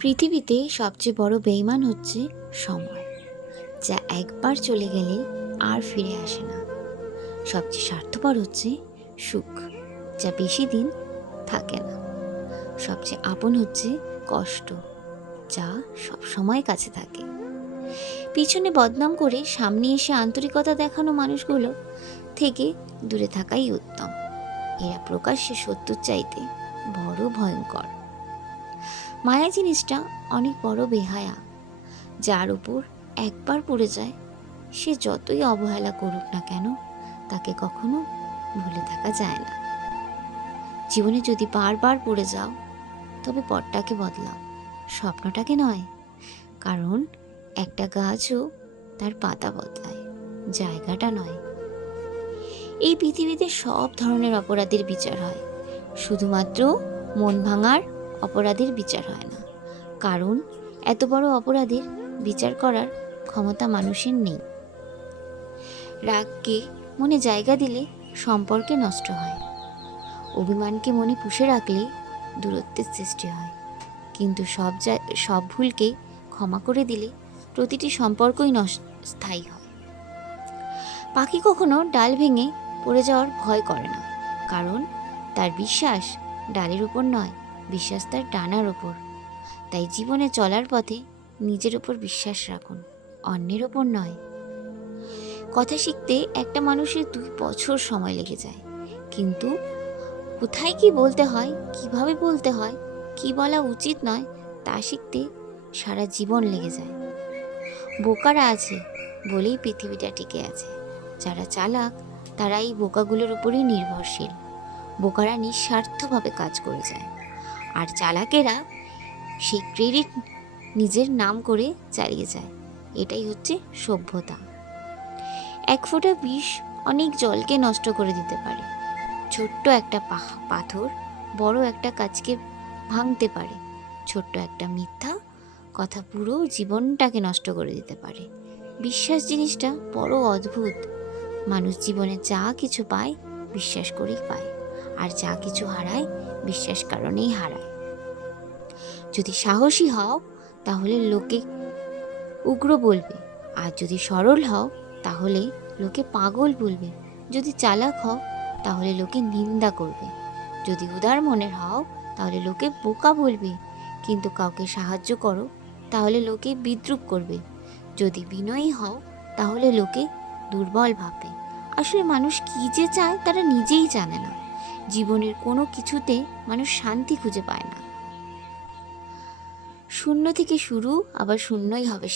পৃথিবীতে সবচেয়ে বড় বেইমান হচ্ছে সময়, যা একবার চলে গেলে আর ফিরে আসে না। সবচেয়ে স্বার্থপর হচ্ছে সুখ, যা বেশি দিন থাকে না। সবচেয়ে আপন হচ্ছে কষ্ট, যা সব সময় কাছে থাকে। পিছনে বদনাম করে সামনে এসে আন্তরিকতা দেখানো মানুষগুলো থেকে দূরে থাকাই উত্তম। এরা প্রকাশ্যে সত্যর চাইতে বড় ভয়ঙ্কর। মায়া জিনিসটা অনেক বড় বেহায়া। যার উপর একবার পড়ে যায়, সে যতই অবহেলা করুক না কেন, তাকে কখনো ভুলে থাকা যায় না। জীবনে যদি বারবার পড়ে যাও, তবে পটটাকে বদলাও, স্বপ্নটাকে নয়, কারণ একটা গাছও তার পাতা বদলায়, জায়গাটা নয়। এই পৃথিবীতে সব ধরনের অপরাধের বিচার হয়, শুধুমাত্র মন ভাঙার অপরাধের বিচার হয় না। কারণ, এত বড় অপরাধের বিচার করার ক্ষমতা মানুষের নেই। রাগকে মনে জায়গা দিলে সম্পর্কে নষ্ট হয়। অভিমানকে মনে পুষে রাখলে দূরত্বের সৃষ্টি হয়। কিন্তু সব সব ভুলকে ক্ষমা করে দিলে প্রতিটি সম্পর্কই স্থায়ী হয়। পাখি কখনো ডাল ভেঙে পড়ে যাওয়ার ভয় করে না। কারণ, তার বিশ্বাস ডালের উপর নয়। বিশ্বাস তার ডানার ওপর। তাই জীবনে চলার পথে নিজের ওপর বিশ্বাস রাখুন, অন্যের ওপর নয়। কথা শিখতে একটা মানুষের দুই বছর সময় লেগে যায়। কিন্তু কোথায় কি বলতে হয়, কীভাবে বলতে হয়, কি বলা উচিত নয়, তা শিখতে সারা জীবন লেগে যায়। বোকারা আছে বলেই পৃথিবীটা টিকে আছে। যারা চালাক, তারা এই বোকাগুলোর উপরেই নির্ভরশীল। বোকারা নিঃস্বার্থভাবে কাজ করে যায়। আর চালাকেরা সেই ক্রেডিট নিজের নাম করে চালিয়ে যায়। এটাই হচ্ছে সভ্যতা। এক ফোঁটা বিষ অনেক জলকে নষ্ট করে দিতে পারে। ছোট্ট একটা পাথর বড় একটা কাজকে ভাঙতে পারে। ছোট্ট একটা মিথ্যা কথা পুরো জীবনটাকে নষ্ট করে দিতে পারে। বিশ্বাস জিনিসটা বড় অদ্ভুত। মানুষ জীবনে যা কিছু পায়, বিশ্বাস করেই পায়। আর যা কিছু হারায়, বিশ্বাস কারণেই হারায়। যদি সাহসী হও, তাহলে লোকে উগ্র বলবে। আর যদি সরল হও, তাহলে লোকে পাগল বলবে। যদি চালাক হও, তাহলে লোকে নিন্দা করবে। যদি উদার মনের হও, তাহলে লোকে বোকা বলবে। কিন্তু কাউকে সাহায্য করো, তাহলে লোকে বিদ্রুপ করবে। যদি বিনয়ী হও, তাহলে লোকে দুর্বল ভাববে। আসলে মানুষ কী যে চায়, তারা নিজেই জানে না। জীবনের কোনো কিছুতে মানুষ শান্তি খুঁজে পায় না। শূন্য থেকে শুরু আবার শূন্যই হবে